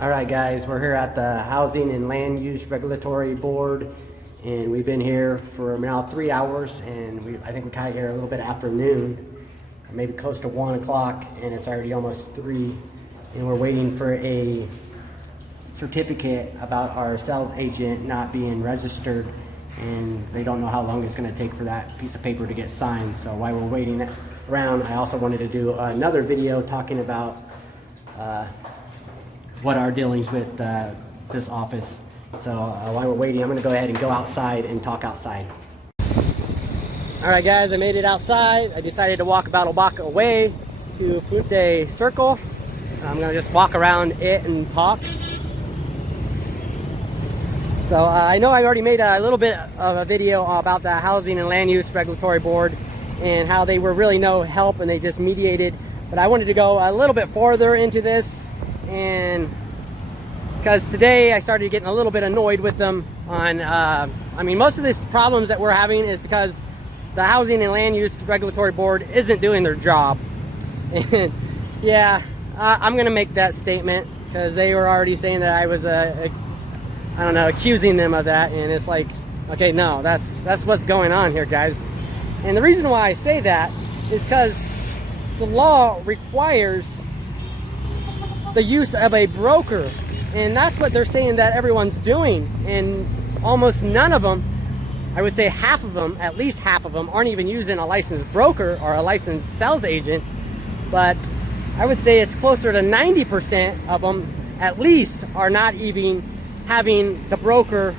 All right, guys, we're here at the Housing and Land Use Regulatory Board, and we've been here for now 3 hours, and I think we got here a little bit after noon, maybe close to 1 o'clock, and it's already almost 3, and we're waiting for a certificate about our sales agent not being registered, and they don't know how long it's going to take for that piece of paper to get signed. So while we're waiting around, I also wanted to do another video talking about what our dealings with this office. So while we're waiting, I'm going to go ahead and go outside and talk outside. All right, guys, I made it outside. I decided to walk about a block away to Flute Circle. I'm going to just walk around it and talk. So I know I already made a little bit of a video about the Housing and Land Use Regulatory Board and how they were really no help and they just mediated. But I wanted to go a little bit farther into this, and because today I started getting a little bit annoyed with them on, I mean, most of these problems that we're having is because the Housing and Land Use Regulatory Board isn't doing their job. And yeah, I'm going to make that statement because they were already saying that I was, I don't know, accusing them of that. And it's like, okay, no, that's what's going on here, guys. And the reason why I say that is because the law requires the use of a broker, and that's what they're saying that everyone's doing, and almost none of them, I would say half of them, at least half of them, aren't even using a licensed broker or a licensed sales agent. But I would say it's closer to 90% of them at least are not even having the broker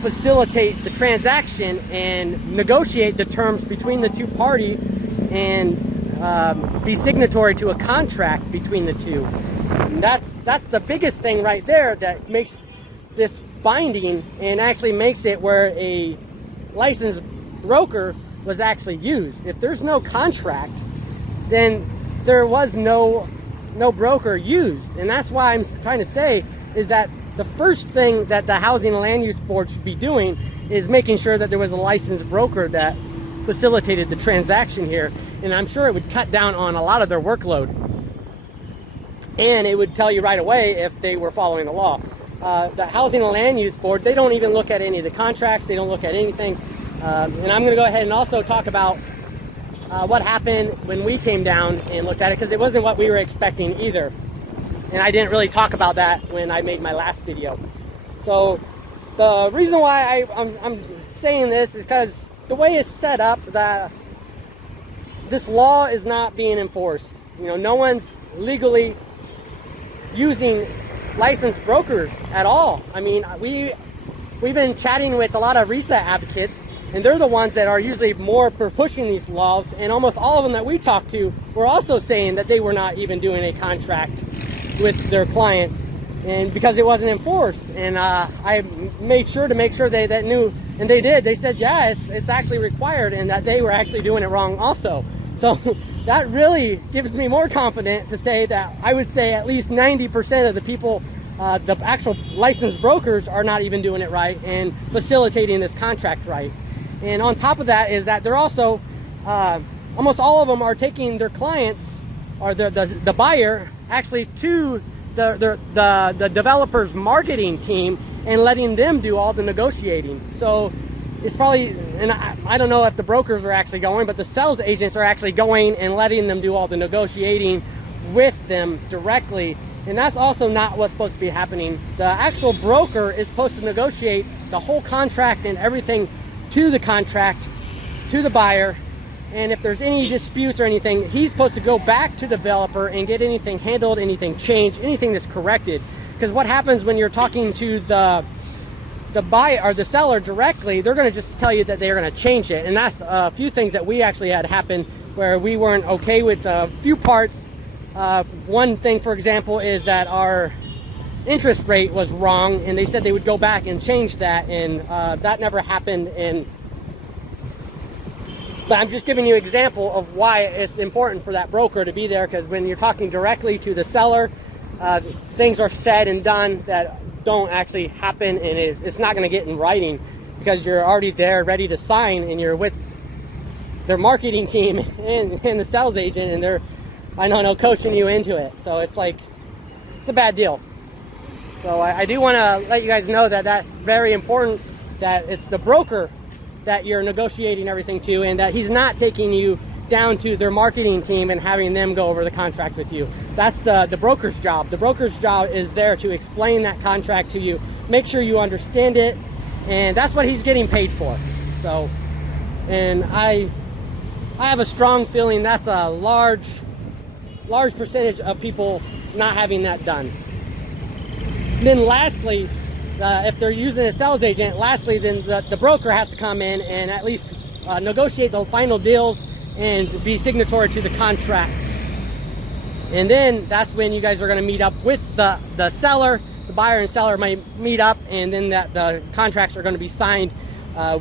facilitate the transaction and negotiate the terms between the two parties and be signatory to a contract between the two. And that's the biggest thing right there that makes this binding and actually makes it where a licensed broker was actually used. If there's no contract, then there was no broker used. And that's why I'm trying to say is that the first thing that the Housing and Land Use Board should be doing is making sure that there was a licensed broker that facilitated the transaction here. And I'm sure it would cut down on a lot of their workload. And it would tell you right away if they were following the law. The Housing and Land Use Board, they don't even look at any of the contracts. They don't look at anything. And I'm going to go ahead and also talk about what happened when we came down and looked at it, because it wasn't what we were expecting either. And I didn't really talk about that when I made my last video. So the reason why I'm saying this is because the way it's set up, that this law is not being enforced. You know, no one's legally using licensed brokers at all. I mean, we've been chatting with a lot of RESA advocates, and they're the ones that are usually more for pushing these laws, and almost all of them that we talked to were also saying that they were not even doing a contract with their clients, and because it wasn't enforced. And I made sure to make sure they knew, and they did. They said, yeah, it's actually required, and that they were actually doing it wrong also. So that really gives me more confidence to say that I would say at least 90% of the people, the actual licensed brokers, are not even doing it right and facilitating this contract right. And on top of that is that they're also, almost all of them are taking their clients or the buyer actually to the developer's marketing team and letting them do all the negotiating. So it's probably, and I don't know if the brokers are actually going, but the sales agents are actually going and letting them do all the negotiating with them directly. And that's also not what's supposed to be happening. The actual broker is supposed to negotiate the whole contract and everything to the contract, to the buyer. And if there's any disputes or anything, he's supposed to go back to the developer and get anything handled, anything changed, anything that's corrected. Because what happens when you're talking to the buyer or the seller directly, they're going to just tell you that they're going to change it. And that's a few things that we actually had happen where we weren't okay with a few parts. One thing, for example, is that our interest rate was wrong, and they said they would go back and change that, and that never happened. But I'm just giving you an example of why it's important for that broker to be there, because when you're talking directly to the seller, things are said and done that don't actually happen, and it's not going to get in writing because you're already there ready to sign, and you're with their marketing team and the sales agent, and they're, I don't know, coaching you into it. So it's like, it's a bad deal. So I do want to let you guys know that that's very important, that it's the broker that you're negotiating everything to, and that he's not taking you down to their marketing team and having them go over the contract with you. That's the broker's job. The broker's job is there to explain that contract to you, make sure you understand it, and that's what he's getting paid for. So, and I have a strong feeling that's a large percentage of people not having that done. And then lastly, if they're using a sales agent, then the broker has to come in and at least negotiate the final deals and be signatory to the contract. And then that's when you guys are going to meet up with the seller. The buyer and seller might meet up, and then the contracts are going to be signed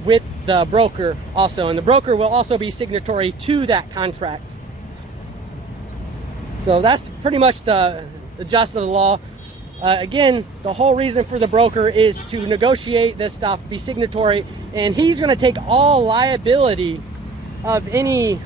with the broker also. And the broker will also be signatory to that contract. So that's pretty much the gist of the law. Again, the whole reason for the broker is to negotiate this stuff, be signatory, and he's going to take all liability of any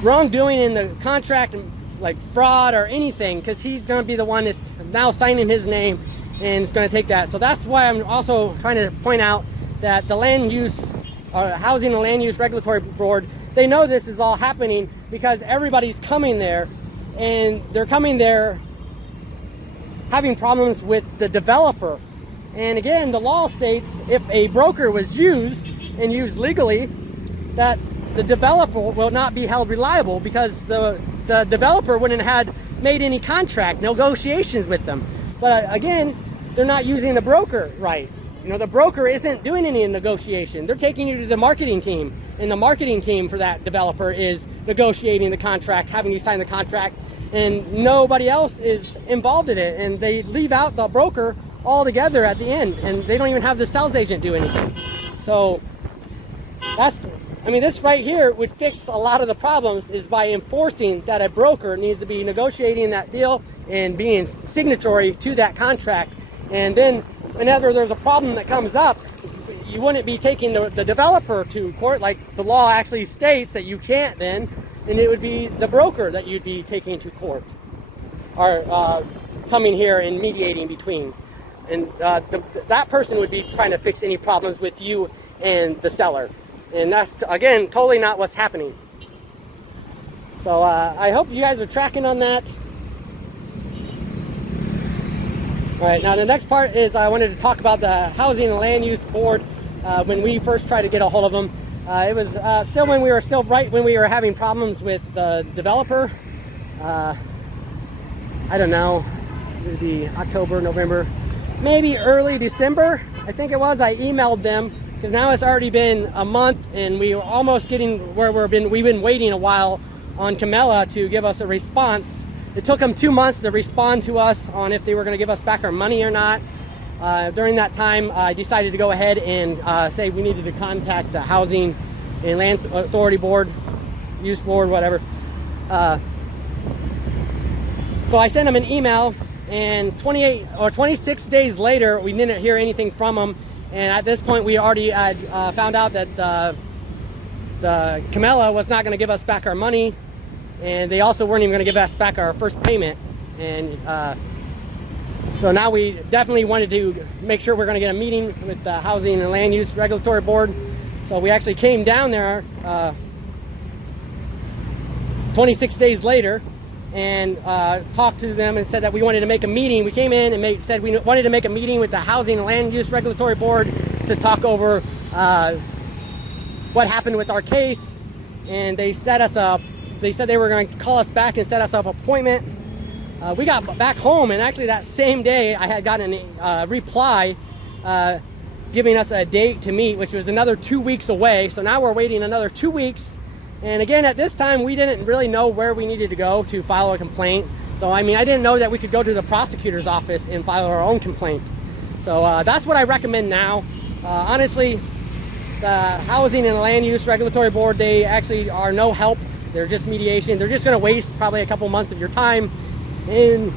wrongdoing in the contract, like fraud or anything, because he's going to be the one that's now signing his name and is going to take that. So that's why I'm also trying to point out that the Land Use, Housing and Land Use Regulatory Board, they know this is all happening because everybody's coming there, and they're coming there having problems with the developer. And again, the law states if a broker was used and used legally, that the developer will not be held reliable because the developer wouldn't have made any contract negotiations with them. But again, they're not using the broker right. You know, the broker isn't doing any negotiation. They're taking you to the marketing team, and the marketing team for that developer is negotiating the contract, having you sign the contract, and nobody else is involved in it, and they leave out the broker altogether at the end, and they don't even have the sales agent do anything. So this right here would fix a lot of the problems, is by enforcing that a broker needs to be negotiating that deal and being signatory to that contract. And then whenever there's a problem that comes up, you wouldn't be taking the developer to court like the law actually states that you can't then, and it would be the broker that you'd be taking to court, or coming here and mediating between. And that person would be trying to fix any problems with you and the seller. And that's, again, totally not what's happening. So I hope you guys are tracking on that. All right, now the next part is I wanted to talk about the Housing and Land Use Board. When we first tried to get a hold of them, it was still when we were having problems with the developer. I don't know, maybe October, November, maybe early December, I think it was. I emailed them, because now it's already been a month, and we were almost getting where we've been waiting a while on Camella to give us a response. It took them 2 months to respond to us on if they were going to give us back our money or not. During that time, I decided to go ahead and say we needed to contact the Housing and Land Authority Board, Use Board, whatever. So I sent them an email, and 28 or 26 days later, we didn't hear anything from them. And at this point, we already had found out that the Camella was not going to give us back our money, and they also weren't even going to give us back our first payment. And so now we definitely wanted to make sure we're going to get a meeting with the Housing and Land Use Regulatory Board. So we actually came down there 26 days later and talked to them and said that we wanted to make a meeting. We came in and said we wanted to make a meeting with the Housing and Land Use Regulatory Board to talk over what happened with our case. And they set us up. They said they were going to call us back and set us up an appointment. We got back home, and actually that same day I had gotten a reply giving us a date to meet, which was another 2 weeks away. So now we're waiting another 2 weeks. And again, at this time, we didn't really know where we needed to go to file a complaint. So, I mean, I didn't know that we could go to the prosecutor's office and file our own complaint. So that's what I recommend now. Honestly, the Housing and Land Use Regulatory Board, they actually are no help. They're just mediation. They're just going to waste probably a couple months of your time and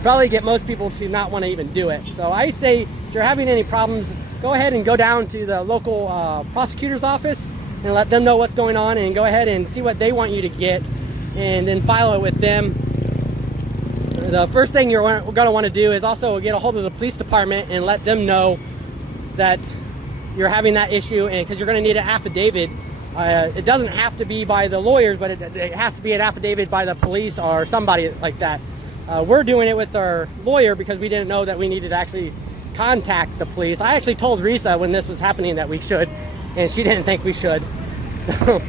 probably get most people to not want to even do it. So I say, if you're having any problems, go ahead and go down to the local prosecutor's office and let them know what's going on, and go ahead and see what they want you to get, and then file it with them. the first thing you're going to want to do is also get a hold of the police department and let them know that you're having that issue, and because you're going to need an affidavit. It doesn't have to be by the lawyers, but it has to be an affidavit by the police or somebody like that. We're doing it with our lawyer because we didn't know that we needed to actually contact the police. I actually told Risa when this was happening that we should, and she didn't think we should. So,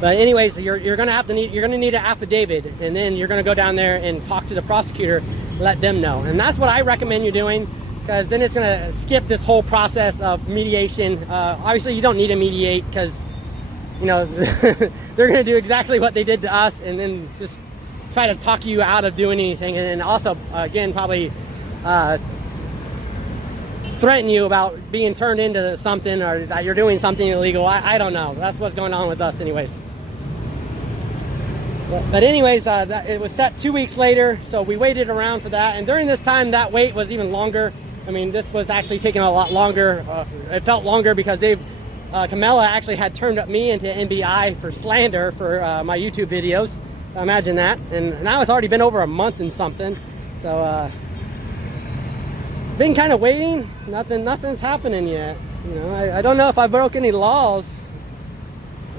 but anyways, you're going to need an affidavit, and then you're going to go down there and talk to the prosecutor, let them know. And that's what I recommend you doing, because then it's going to skip this whole process of mediation. Obviously, you don't need to mediate because, you know, they're going to do exactly what they did to us, and then just try to talk you out of doing anything, and then also, again, probably threaten you about being turned into something, or that you're doing something illegal. I don't know. That's what's going on with us anyways. But anyways, it was set 2 weeks later, so we waited around for that, and during this time, that wait was even longer. I mean, this was actually taking a lot longer. It felt longer because Camilla actually had turned up me into NBI for slander for my YouTube videos. Imagine that. And now it's already been over a month and something. So, been kind of waiting. Nothing's happening yet. You know, I don't know if I broke any laws.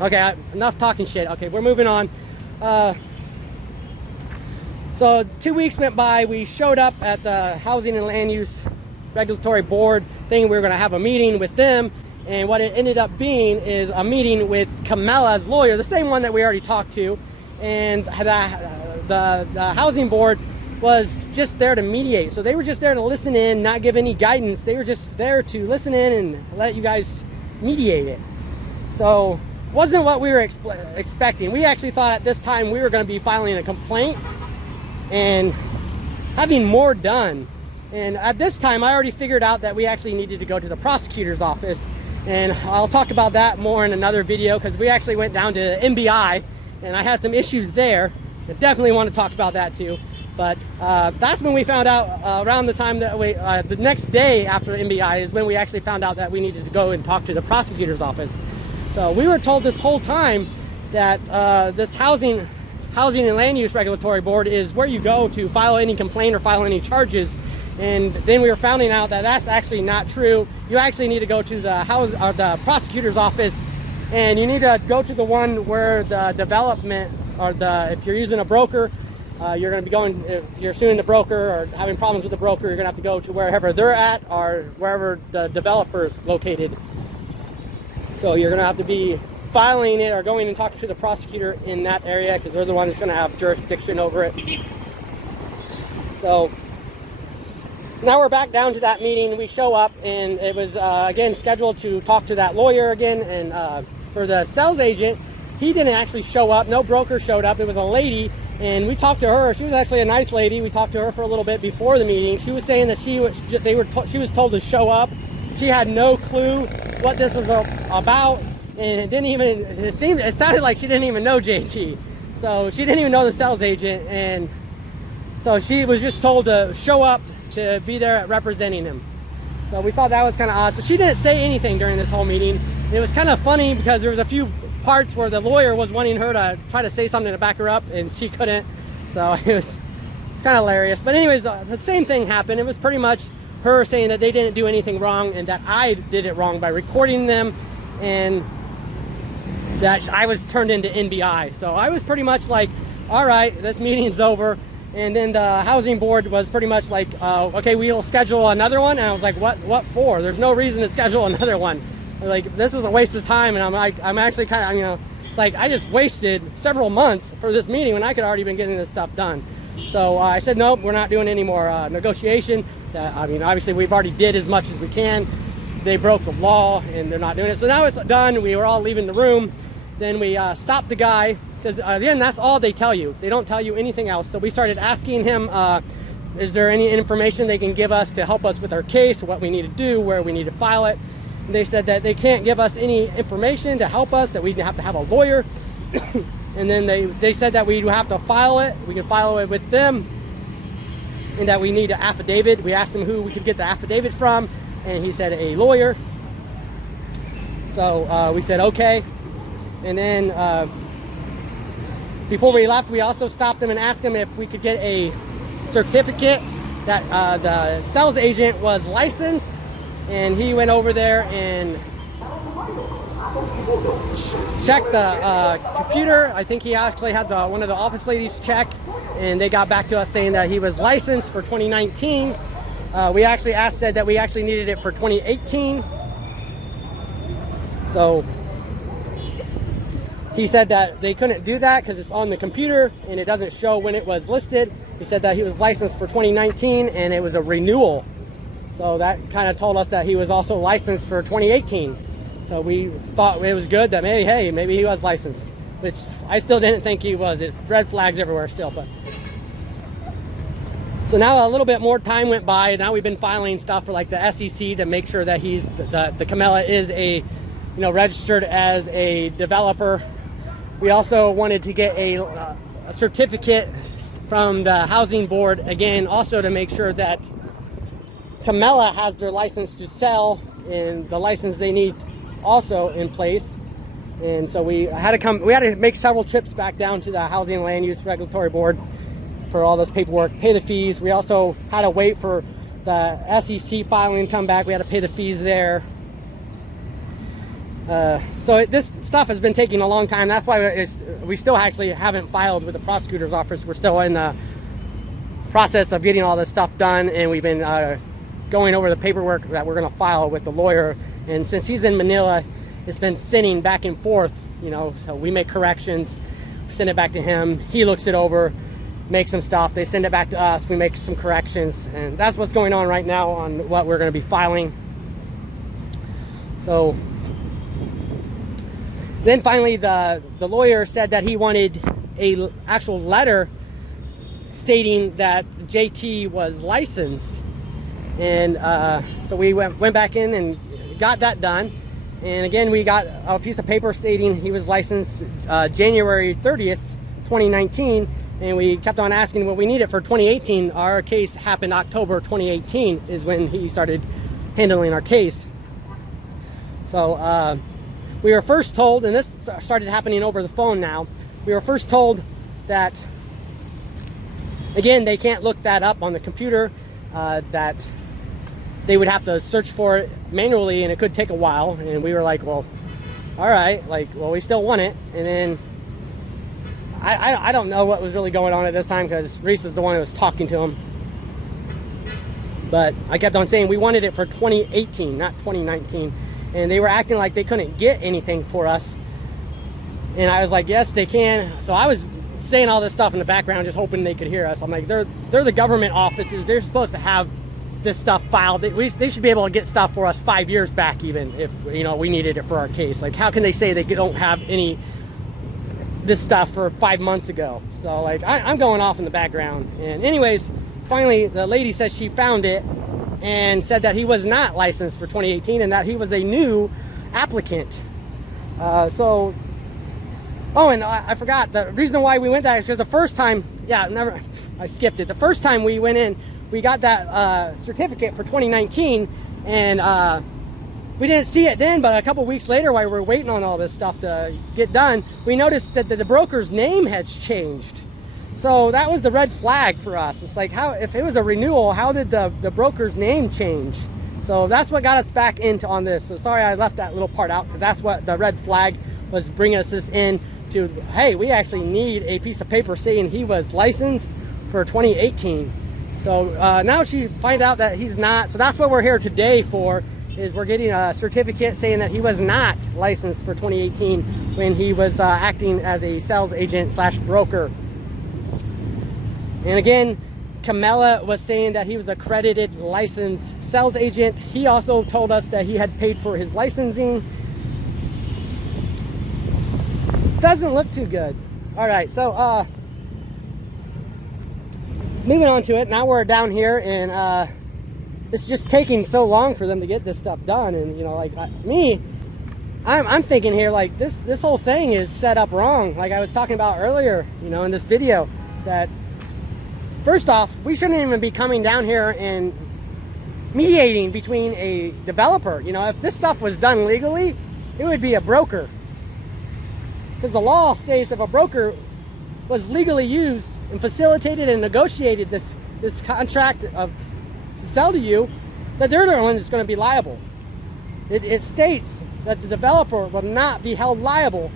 Okay, enough talking shit. Okay, we're moving on. So 2 weeks went by. We showed up at the Housing and Land Use Regulatory Board, thinking we were going to have a meeting with them, and what it ended up being is a meeting with Camilla's lawyer, the same one that we already talked to, and the housing board was just there to mediate. So they were just there to listen in, not give any guidance. They were just there to listen in and let you guys mediate it. So wasn't what we were expecting. We actually thought at this time we were going to be filing a complaint and having more done. And at this time, I already figured out that we actually needed to go to the prosecutor's office. And I'll talk about that more in another video, because we actually went down to MBI and I had some issues there. I definitely want to talk about that too. But that's when we found out, around the time that the next day after MBI is when we actually found out that we needed to go and talk to the prosecutor's office. So we were told this whole time that this Housing and Land Use Regulatory Board is where you go to file any complaint or file any charges. And then we were finding out that that's actually not true. You actually need to go to the prosecutor's office, and you need to go to the one where the development, or if you're using a broker, you're going to be going, if you're suing the broker or having problems with the broker, you're going to have to go to wherever they're at or wherever the developer is located. So you're going to have to be filing it or going and talking to the prosecutor in that area, because they're the one that's going to have jurisdiction over it. So now we're back down to that meeting. We show up, and it was again scheduled to talk to that lawyer again. And for the sales agent, he didn't actually show up. No broker showed up. It was a lady, and we talked to her. She was actually a nice lady. We talked to her for a little bit before the meeting. She was saying that she was told to show up. She had no clue what this was about, and it sounded like she didn't even know JT. So she didn't even know the sales agent, and so she was just told to show up to be there representing him. So we thought that was kind of odd. So she didn't say anything during this whole meeting. And it was kind of funny because there was a few parts where the lawyer was wanting her to try to say something to back her up, and she couldn't. So it's kind of hilarious. But anyways, the same thing happened. It was pretty much her saying that they didn't do anything wrong and that I did it wrong by recording them, and that I was turned into NBI. So I was pretty much like, all right, this meeting's over. And then the housing board was pretty much like, okay, we'll schedule another one. And I was like, what for? There's no reason to schedule another one. Like, this was a waste of time. And I'm actually kind of, you know, it's like I just wasted several months for this meeting when I could already been getting this stuff done. So I said, nope, we're not doing any more negotiation. I mean, obviously we've already did as much as we can. They broke the law and they're not doing it. So now it's done. We were all leaving the room. Then we stopped the guy. Because again, that's all they tell you. They don't tell you anything else. So we started asking him, is there any information they can give us to help us with our case, what we need to do, where we need to file it. And they said that they can't give us any information to help us, that we'd have to have a lawyer. And then they said that we'd have to file it. We can file it with them, and that we need an affidavit. We asked him who we could get the affidavit from, and he said a lawyer. So we said okay. And then before we left, we also stopped him and asked him if we could get a certificate that the sales agent was licensed, and he went over there and checked the computer. I think he actually had one of the office ladies check, and they got back to us saying that he was licensed for 2019. We actually said that we actually needed it for 2018. So he said that they couldn't do that because it's on the computer and it doesn't show when it was listed. He said that he was licensed for 2019 and it was a renewal. So that kind of told us that he was also licensed for 2018. So we thought it was good that maybe he was licensed, which I still didn't think he was. It's red flags everywhere still. But so now a little bit more time went by. Now we've been filing stuff for like the SEC to make sure that the Camella is a, registered as a developer. We also wanted to get a certificate from the housing board, again, also to make sure that Camella has their license to sell and the license they need also in place. And so we had to make several trips back down to the Housing and Land Use Regulatory Board for all this paperwork, pay the fees. We also had to wait for the SEC filing to come back. We had to pay the fees there. So this stuff has been taking a long time. That's why we still actually haven't filed with the prosecutor's office. We're still in the process of getting all this stuff done, and we've been going over the paperwork that we're going to file with the lawyer. And since he's in Manila, it's been sending back and forth, so we make corrections, send it back to him, he looks it over, makes some stuff, they send it back to us, we make some corrections, and that's what's going on right now on what we're going to be filing. So then finally the lawyer said that he wanted a actual letter stating that JT was licensed, and so we went back in and got that done. And again, we got a piece of paper stating he was licensed January 30th, 2019, and we kept on asking what we needed for 2018. Our case happened October 2018 is when he started handling our case. So we were first told, and this started happening over the phone now, we were first told that, again, they can't look that up on the computer, that they would have to search for it manually, and it could take a while. And we were like, well, all right, we still want it. And then I don't know what was really going on at this time, because Reese is the one who was talking to him. But I kept on saying we wanted it for 2018, not 2019. And they were acting like they couldn't get anything for us. And I was like, yes, they can. So I was saying all this stuff in the background, just hoping they could hear us. I'm like, they're the government offices. They're supposed to have this stuff filed. They should be able to get stuff for us 5 years back, even if we needed it for our case. Like, how can they say they don't have this stuff for 5 months ago? So I'm going off in the background. And anyways, finally the lady says she found it and said that he was not licensed for 2018 and that he was a new applicant. Oh, and I forgot the reason why we went that, because the first time, I skipped it. The first time we went in, we got that certificate for 2019, and we didn't see it then, but a couple weeks later, while we were waiting on all this stuff to get done, we noticed that the broker's name had changed. So that was the red flag for us. It's like, if it was a renewal, how did the broker's name change? So that's what got us back into on this. So sorry I left that little part out, because that's what the red flag was, bringing us this in to, hey, we actually need a piece of paper saying he was licensed for 2018. So now she find out that he's not. So that's what we're here today for, is we're getting a certificate saying that he was not licensed for 2018 when he was acting as a sales agent / broker. And again, Camella was saying that he was accredited licensed sales agent. He also told us that he had paid for his licensing. Doesn't look too good. All right, so moving on to it. Now we're down here, and it's just taking so long for them to get this stuff done. And I'm thinking here, like, this whole thing is set up wrong. Like I was talking about earlier, in this video, that first off, we shouldn't even be coming down here and mediating between a developer. If this stuff was done legally, it would be a broker. Because the law states if a broker was legally used and facilitated and negotiated this contract to sell to you, that they're the one that's going to be liable. It states that the developer will not be held liable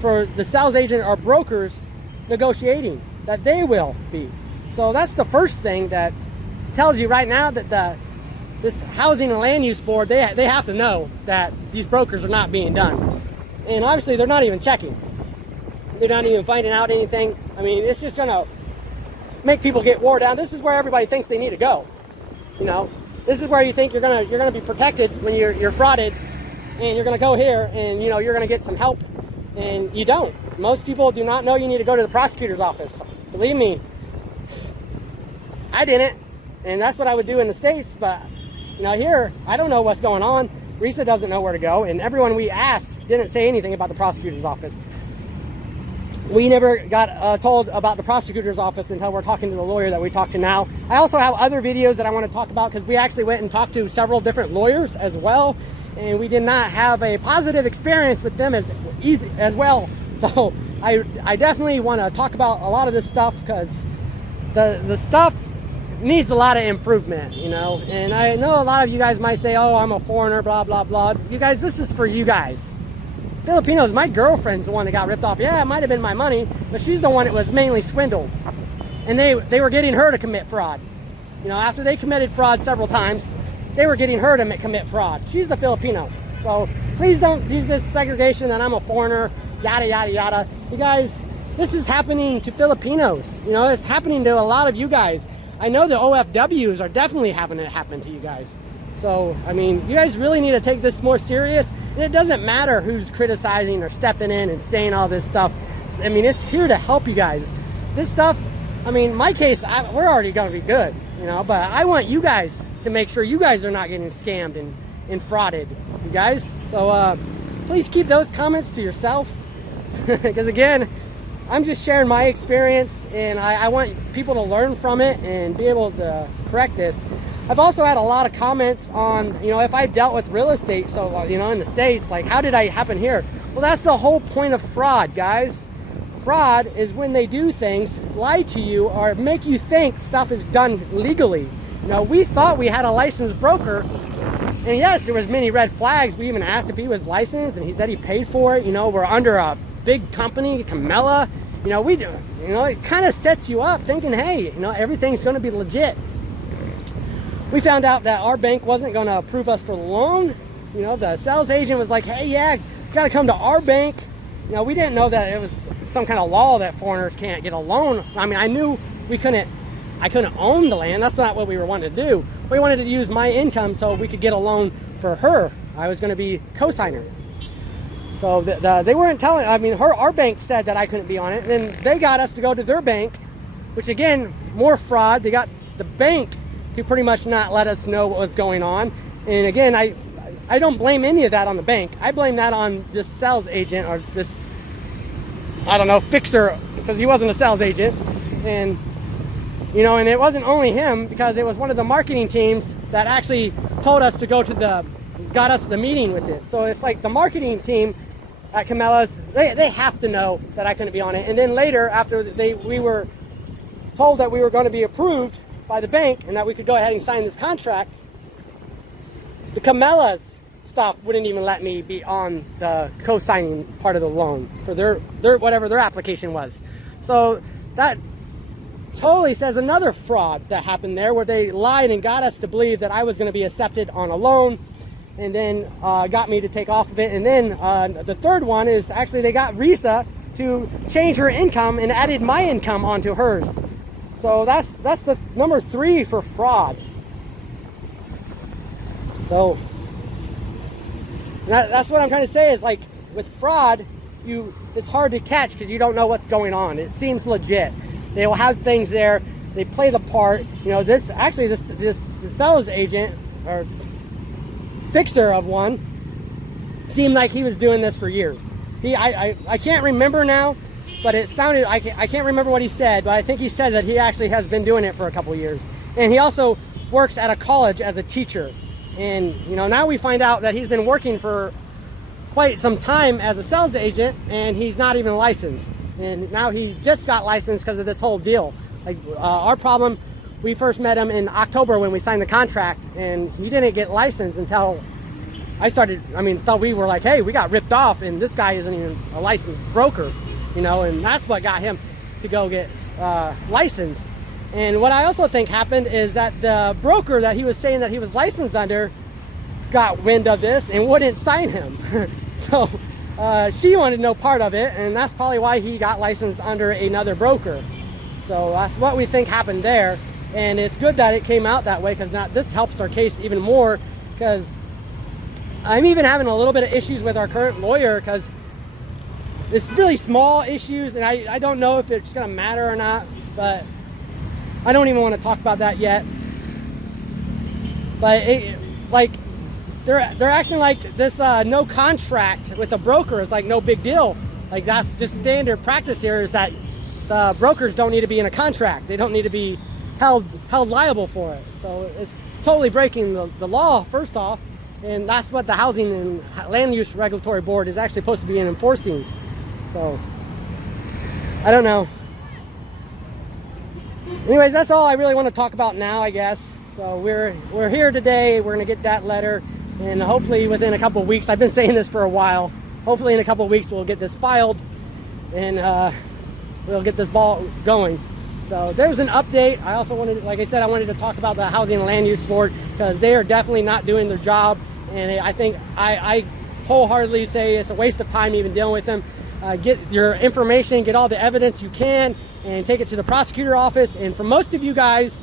for the sales agent or brokers negotiating, that they will be. So that's the first thing that tells you right now that this Housing and Land Use Board, they have to know that these brokers are not being done. And obviously they're not even checking. They're not even finding out anything. I mean, it's just gonna make people get wore down. This is where everybody thinks they need to go. You know, this is where you think you're gonna be protected when you're frauded, and you're gonna go here and, you know, you're gonna get some help, and you don't. Most people do not know you need to go to the prosecutor's office. Believe me, I didn't, and that's what I would do in the States. But you know, here I don't know what's going on. Risa doesn't know where to go, and everyone we asked didn't say anything about the prosecutor's office. We never got told about the prosecutor's office until we're talking to the lawyer that we talked to now. I also have other videos that I want to talk about, because we actually went and talked to several different lawyers as well, and we did not have a positive experience with them as well. So I definitely want to talk about a lot of this stuff, because the stuff needs a lot of improvement, you know. And I know a lot of you guys might say, oh, I'm a foreigner, blah blah blah. You guys, this is for you guys. Filipinos, my girlfriend's the one that got ripped off. Yeah, it might have been my money, but she's the one that was mainly swindled. And they were getting her to commit fraud. You know, after they committed fraud several times, they were getting her to commit fraud. She's the Filipino. So please don't use this segregation that I'm a foreigner, yada yada yada. You guys, this is happening to Filipinos. You know, it's happening to a lot of you guys. I know the OFWs are definitely having it happen to you guys. So, I mean, you guys really need to take this more serious. And it doesn't matter who's criticizing or stepping in and saying all this stuff. I mean, it's here to help you guys. This stuff, I mean, my case, we're already going to be good, you know, but I want you guys to make sure you guys are not getting scammed and frauded, you guys. So please keep those comments to yourself, because again, I'm just sharing my experience, and I want people to learn from it and be able to correct this. I've also had a lot of comments on, you know, if I dealt with real estate, so, you know, in the States, like, how did I happen here? Well, that's the whole point of fraud, guys. Fraud is when they do things, lie to you, or make you think stuff is done legally. You know, we thought we had a licensed broker, and yes, there was many red flags. We even asked if he was licensed, and he said he paid for it. You know, we're under a big company, Camella. You know, it kind of sets you up thinking, hey, you know, everything's going to be legit. We found out that our bank wasn't going to approve us for the loan. You know, the sales agent was like, hey, yeah, you got to come to our bank. You know, we didn't know that it was some kind of law that foreigners can't get a loan. I mean, I knew I couldn't own the land. That's not what we were wanting to do. We wanted to use my income so we could get a loan for her. I was going to be co-signer. So they weren't telling, I mean, our bank said that I couldn't be on it. And then they got us to go to their bank, which again, more fraud. They got the bank to pretty much not let us know what was going on. And again, I don't blame any of that on the bank. I blame that on this sales agent, or this, I don't know, fixer, because he wasn't a sales agent. And, you know, and it wasn't only him, because it was one of the marketing teams that actually told us to go to got us the meeting with it. So it's like the marketing team at Camella's, they have to know that I couldn't be on it. And then later, after we were told that we were going to be approved by the bank and that we could go ahead and sign this contract, the Camella's stuff wouldn't even let me be on the co-signing part of the loan for their whatever their application was. So that totally says another fraud that happened there, where they lied and got us to believe that I was going to be accepted on a loan, and then got me to take off of it. And then the third one is actually they got Risa to change her income and added my income onto hers. So that's the number 3 for fraud. So that's what I'm trying to say, is like with fraud, it's hard to catch because you don't know what's going on. It seems legit. They will have things there. They play the part. You know, this sales agent or fixer of one seemed like he was doing this for years. I can't remember now, but it sounded, I can't remember what he said, but I think he said that he actually has been doing it for a couple years. And he also works at a college as a teacher. And, you know, now we find out that he's been working for quite some time as a sales agent, and he's not even licensed. and now he just got licensed because of this whole deal. Like our problem, we first met him in October when we signed the contract, and he didn't get licensed until until we were like, hey, we got ripped off, and this guy isn't even a licensed broker, you know, and that's what got him to go get licensed. And what I also think happened is that the broker that he was saying that he was licensed under got wind of this and wouldn't sign him. So she wanted no part of it, and that's probably why he got licensed under another broker. So that's what we think happened there. And it's good that it came out that way, because now this helps our case even more, because I'm even having a little bit of issues with our current lawyer, because it's really small issues, and I don't know if it's going to matter or not, but I don't even want to talk about that yet. But they're acting like this no contract with the broker is like no big deal. Like that's just standard practice here, is that the brokers don't need to be in a contract. They don't need to be held liable for it. So it's totally breaking the law, first off, and that's what the Housing and Land Use Regulatory Board is actually supposed to be enforcing. So I don't know. Anyways, that's all I really want to talk about now, I guess. So we're here today. We're going to get that letter, and hopefully within a couple of weeks, I've been saying this for a while, hopefully in a couple of weeks we'll get this filed, and we'll get this ball going. So there's an update. I also wanted, like I said, I wanted to talk about the Housing and Land Use Board, because they are definitely not doing their job, and I think I wholeheartedly say it's a waste of time even dealing with them. Get your information, get all the evidence you can, and take it to the prosecutor office. And for most of you guys,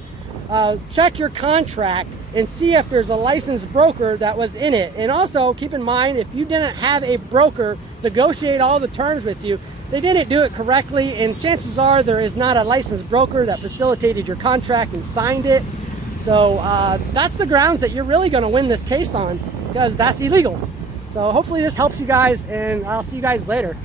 check your contract and see if there's a licensed broker that was in it. And also keep in mind, if you didn't have a broker negotiate all the terms with you, they didn't do it correctly, and chances are there is not a licensed broker that facilitated your contract and signed it. So that's the grounds that you're really going to win this case on, because that's illegal. So hopefully this helps you guys, and I'll see you guys later.